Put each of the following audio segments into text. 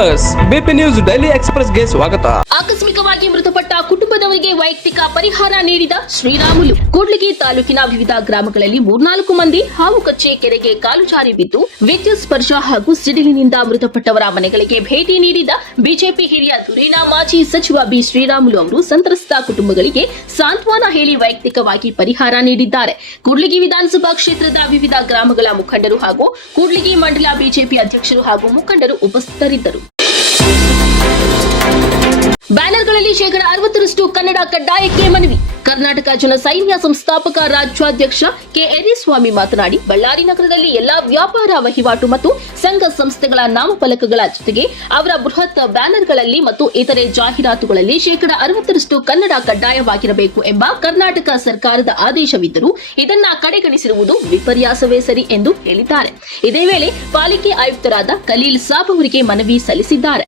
S BP news daily ಎಕ್ಸ್‌ಪ್ರೆಸ್‌ಗೆ ಸ್ವಾಗತ. ಆಕಸ್ಮಿಕವಾಗಿ ಮೃತಪಟ್ಟ ಕುಟುಂಬದವರಿಗೆ ವೈಯಕ್ತಿಕ ಪರಿಹಾರ ನೀಡಿದ ಶ್ರೀರಾಮುಲು. ಕೂಡ್ಲಿಗಿ ತಾಲೂಕಿನ ವಿವಿಧ ಗ್ರಾಮಗಳಲ್ಲಿ 3-4 ಮಂದಿ ಹಾವು ಕಚ್ಚಿ ಕೆರೆಗೆ ಕಾಲು ಜಾರಿ ಬಿದ್ದು ವಿದ್ಯುತ್ ಸ್ಪರ್ಶ ಹಾಗೂ ಸಿಡಿಲಿನಿಂದ ಮೃತಪಟ್ಟವರ ಮನೆಗಳಿಗೆ ಭೇಟಿ ನೀಡಿದ ಬಿಜೆಪಿ ಹಿರಿಯ ಧುರೀಣ ಮಾಜಿ ಸಚಿವ ಬಿ ಶ್ರೀರಾಮುಲು ಅವರು ಸಂತ್ರಸ್ತ ಕುಟುಂಬಗಳಿಗೆ ಸಾಂತ್ವನ ಹೇಳಿ ವೈಯಕ್ತಿಕವಾಗಿ ಪರಿಹಾರ ನೀಡಿದ್ದಾರೆ. ಕೂಡ್ಲಿಗಿ ವಿಧಾನಸಭಾ ಕ್ಷೇತ್ರದ ವಿವಿಧ ಗ್ರಾಮಗಳ ಮುಖಂಡರು ಹಾಗೂ ಕೂಡ್ಲಿಗಿ ಮಂಡಲ ಬಿಜೆಪಿ ಅಧ್ಯಕ್ಷರು ಹಾಗೂ ಮುಖಂಡರು ಉಪಸ್ಥಿತರಿದ್ದರು. ಬ್ಯಾನರ್ಗಳಲ್ಲಿ 60% ಕನ್ನಡ ಕಡ್ಡಾಯಕ್ಕೆ ಮನವಿ. ಕರ್ನಾಟಕ ಜನ ಸೈನ್ಯ ಸಂಸ್ಥಾಪಕ ರಾಜ್ಯಾಧ್ಯಕ್ಷ ಕೆ ಯರಿಸ್ವಾಮಿ ಮಾತನಾಡಿ, ಬಳ್ಳಾರಿ ನಗರದಲ್ಲಿ ಎಲ್ಲಾ ವ್ಯಾಪಾರ ವಹಿವಾಟು ಮತ್ತು ಸಂಘ ಸಂಸ್ಥೆಗಳ ನಾಮಫಲಕಗಳ ಜೊತೆಗೆ ಅವರ ಬೃಹತ್ ಬ್ಯಾನರ್ಗಳಲ್ಲಿ ಮತ್ತು ಇತರೆ ಜಾಹೀರಾತುಗಳಲ್ಲಿ 60% ಕನ್ನಡ ಕಡ್ಡಾಯವಾಗಿರಬೇಕು ಎಂಬ ಕರ್ನಾಟಕ ಸರ್ಕಾರದ ಆದೇಶವಿದ್ದರೂ ಇದನ್ನ ಕಡೆಗಣಿಸಿರುವುದು ವಿಪರ್ಯಾಸವೇ ಸರಿ ಎಂದು ಹೇಳಿದ್ದಾರೆ. ಇದೇ ವೇಳೆ ಪಾಲಿಕೆ ಆಯುಕ್ತರಾದ ಖಲೀಲ್ ಸಾಬ್ ಅವರಿಗೆ ಮನವಿ ಸಲ್ಲಿಸಿದ್ದಾರೆ.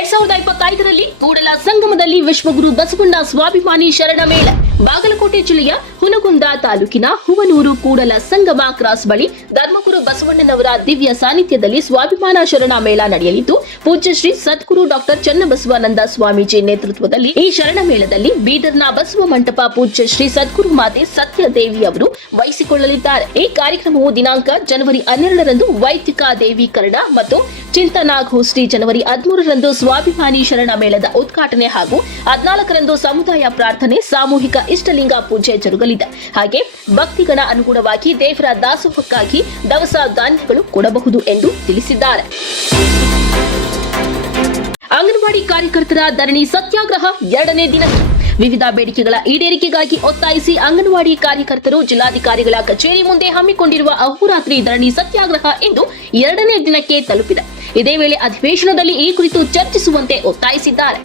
2025ರಲ್ಲಿ ಕೂಡಲ ಸಂಗಮದಲ್ಲಿ ವಿಶ್ವಗುರು ಬಸವಣ್ಣ ಸ್ವಾಭಿಮಾನಿ ಶರಣ ಮೇಳ. ಬಾಗಲಕೋಟೆ ಜಿಲ್ಲೆಯ ಹುನಗುಂದ ತಾಲೂಕಿನ ಹುವನೂರು ಕೂಡಲ ಸಂಗಮ ಕ್ರಾಸ್ ಬಳಿ ಧರ್ಮಗುರು ಬಸವಣ್ಣನವರ ದಿವ್ಯ ಸಾನ್ನಿಧ್ಯದಲ್ಲಿ ಸ್ವಾಭಿಮಾನ ಶರಣ ಮೇಳ ನಡೆಯಲಿದ್ದು, ಪೂಜ್ಯ ಶ್ರೀ ಸದ್ಗುರು ಡಾಕ್ಟರ್ ಚನ್ನಬಸವಾನಂದ ಸ್ವಾಮೀಜಿ ನೇತೃತ್ವದಲ್ಲಿ ಈ ಶರಣ ಮೇಳದಲ್ಲಿ ಬೀದರ್ನ ಬಸವ ಮಂಟಪ ಪೂಜ್ಯ ಶ್ರೀ ಸದ್ಗುರು ಮಾತೆ ಸತ್ಯದೇವಿ ಅವರು ವಹಿಸಿಕೊಳ್ಳಲಿದ್ದಾರೆ. ಈ ಕಾರ್ಯಕ್ರಮವು ದಿನಾಂಕ ಜನವರಿ 12ರಂದು ವೈದಿಕ ದೇವೀಕರಣ ಮತ್ತು ಚಿಂತನಾಗೋಷ್ಠಿ, ಜನವರಿ 13ರಂದು ಸ್ವಾಭಿಮಾನಿ ಶರಣ ಮೇಳದ ಉದ್ಘಾಟನೆ ಹಾಗೂ 14ರಂದು ಸಮುದಾಯ ಪ್ರಾರ್ಥನೆ, ಸಾಮೂಹಿಕ ಇಷ್ಟಲಿಂಗ ಪೂಜೆ ಜರುಗಲಿದೆ. ಹಾಗೆ ಭಕ್ತಿಗಣ ಅನುಗುಣವಾಗಿ ದೇವರ ದಾಸೋಹಕ್ಕಾಗಿ ದವಸ ಧಾನ್ಯಗಳು ಕೊಡಬಹುದು ಎಂದು ತಿಳಿಸಿದ್ದಾರೆ. ಅಂಗನವಾಡಿ ಕಾರ್ಯಕರ್ತರ ಧರಣಿ ಸತ್ಯಾಗ್ರಹ 2ನೇ ದಿನಕ್ಕೆ. ವಿವಿಧ ಬೇಡಿಕೆಗಳ ಈಡೇರಿಕೆಗಾಗಿ ಒತ್ತಾಯಿಸಿ ಅಂಗನವಾಡಿ ಕಾರ್ಯಕರ್ತರು ಜಿಲ್ಲಾಧಿಕಾರಿಗಳ ಕಚೇರಿ ಮುಂದೆ ಹಮ್ಮಿಕೊಂಡಿರುವ ಅಹೋರಾತ್ರಿ ಧರಣಿ ಸತ್ಯಾಗ್ರಹ ಇಂದು 2ನೇ ದಿನಕ್ಕೆ ತಲುಪಿದೆ. ಇದೇ ವೇಳೆ ಅಧಿವೇಶನದಲ್ಲಿ ಈ ಕುರಿತು ಚರ್ಚಿಸುವಂತೆ ಒತ್ತಾಯಿಸಿದ್ದಾರೆ.